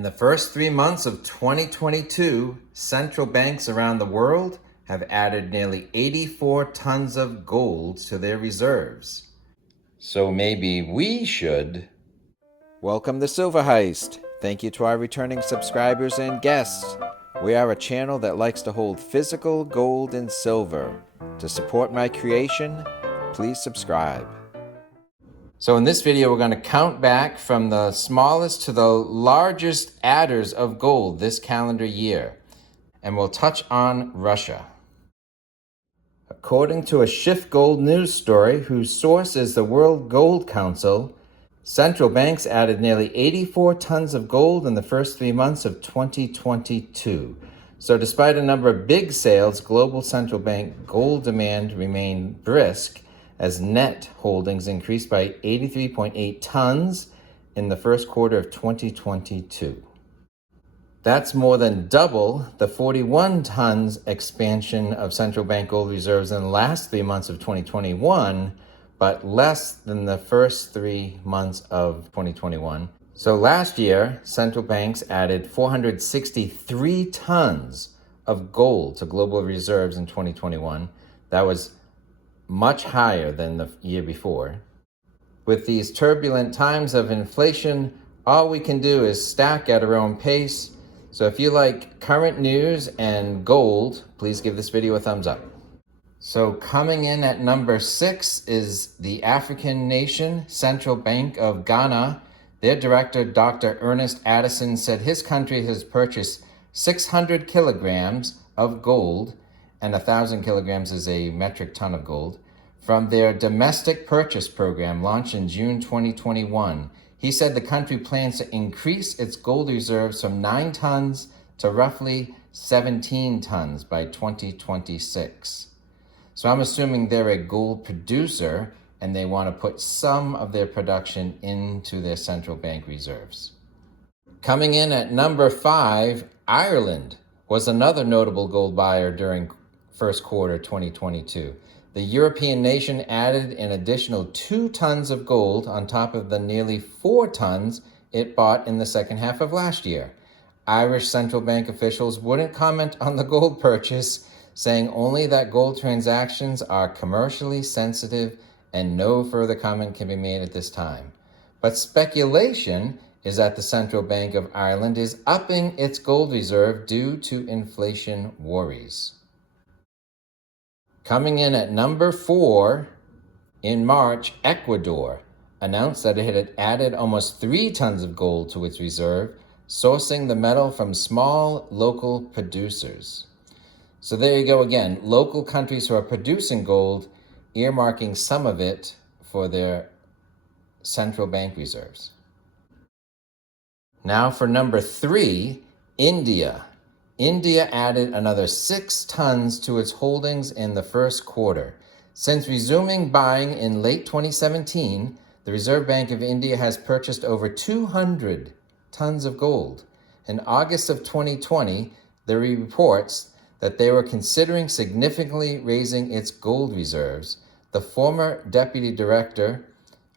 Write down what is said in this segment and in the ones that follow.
In the first 3 months of 2022, central banks around the world have added nearly 84 tons of gold to their reserves. So maybe we should. Welcome to Silver Heist. Thank you to our returning subscribers and guests. We are a channel that likes to hold physical gold and silver. To support my creation, please subscribe. So in this video, we're going to count back from the smallest to the largest adders of gold this calendar year. And we'll touch on Russia. According to a Schiff Gold news story, whose source is the World Gold Council, central banks added nearly 84 tons of gold in the first 3 months of 2022. So despite a number of big sales, global central bank gold demand remained brisk as net holdings increased by 83.8 tons in the first quarter of 2022. That's more than double the 41 tons expansion of central bank gold reserves in the last 3 months of 2021, but less than the first 3 months of 2021. So last year, central banks added 463 tons of gold to global reserves in 2021. That was much higher than the year before. With these turbulent times of inflation, all we can do is stack at our own pace. So if you like current news and gold, please give this video a thumbs up. So coming in at number 6 is the African nation, Central Bank of Ghana. Their director, Dr. Ernest Addison, said his country has purchased 600 kilograms of gold, and 1,000 kilograms is a metric ton of gold, from their domestic purchase program launched in June 2021. He said the country plans to increase its gold reserves from 9 tons to roughly 17 tons by 2026. So I'm assuming they're a gold producer and they want to put some of their production into their central bank reserves. Coming in at number 5, Ireland was another notable gold buyer during first quarter 2022. The European nation added an additional 2 tons of gold on top of the nearly 4 tons it bought in the second half of last year. Irish central bank officials wouldn't comment on the gold purchase, saying only that gold transactions are commercially sensitive and no further comment can be made at this time. But speculation is that the Central Bank of Ireland is upping its gold reserve due to inflation worries. Coming in at number 4, in March, Ecuador announced that it had added almost 3 tons of gold to its reserve, sourcing the metal from small local producers. So there you go again, local countries who are producing gold, earmarking some of it for their central bank reserves. Now for number 3, India. India added another 6 tons to its holdings in the first quarter. Since resuming buying in late 2017, the Reserve Bank of India has purchased over 200 tons of gold. In August of 2020, there were reports that they were considering significantly raising its gold reserves. The former deputy director,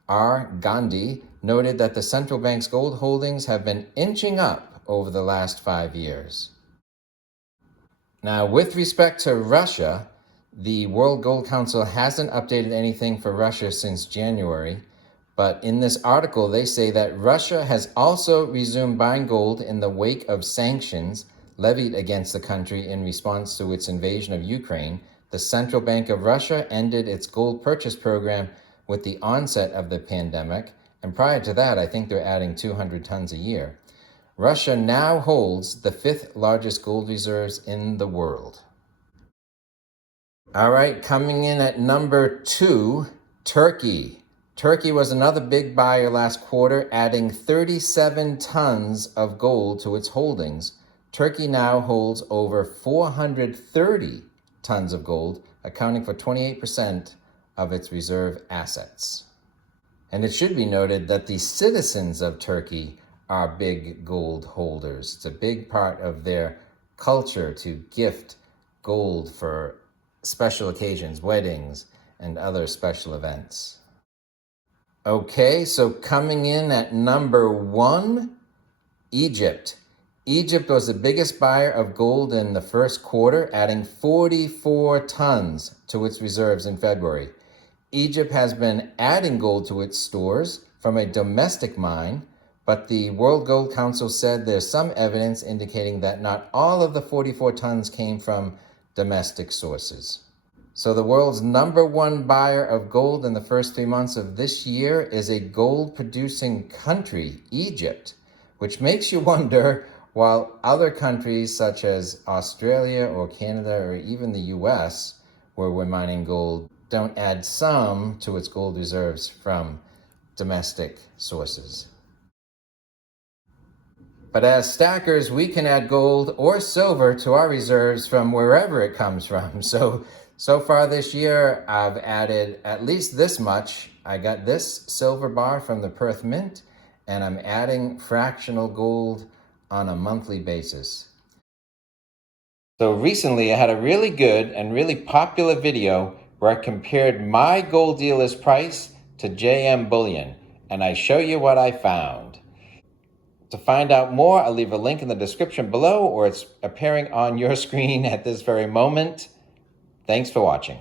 R. Gandhi, noted that the central bank's gold holdings have been inching up over the last 5 years. Now, with respect to Russia, the World Gold Council hasn't updated anything for Russia since January, but in this article, they say that Russia has also resumed buying gold in the wake of sanctions levied against the country in response to its invasion of Ukraine. The Central Bank of Russia ended its gold purchase program with the onset of the pandemic, and prior to that, I think they're adding 200 tons a year. Russia now holds the 5th largest gold reserves in the world. All right, coming in at number 2, Turkey. Turkey was another big buyer last quarter, adding 37 tons of gold to its holdings. Turkey now holds over 430 tons of gold, accounting for 28% of its reserve assets. And it should be noted that the citizens of Turkey are big gold holders. It's a big part of their culture to gift gold for special occasions, weddings, and other special events. Okay, so coming in at number 1, Egypt. Egypt was the biggest buyer of gold in the first quarter, adding 44 tons to its reserves in February. Egypt has been adding gold to its stores from a domestic mine, but the World Gold Council said there's some evidence indicating that not all of the 44 tons came from domestic sources. So the world's number one buyer of gold in the first 3 months of this year is a gold-producing country, Egypt, which makes you wonder, while other countries such as Australia or Canada or even the US, where we're mining gold, don't add some to its gold reserves from domestic sources. But as stackers, we can add gold or silver to our reserves from wherever it comes from. So far this year, I've added at least this much. I got this silver bar from the Perth Mint, and I'm adding fractional gold on a monthly basis. So recently I had a really good and really popular video where I compared my gold dealer's price to JM Bullion, and I show you what I found. To find out more, I'll leave a link in the description below, or it's appearing on your screen at this very moment. Thanks for watching.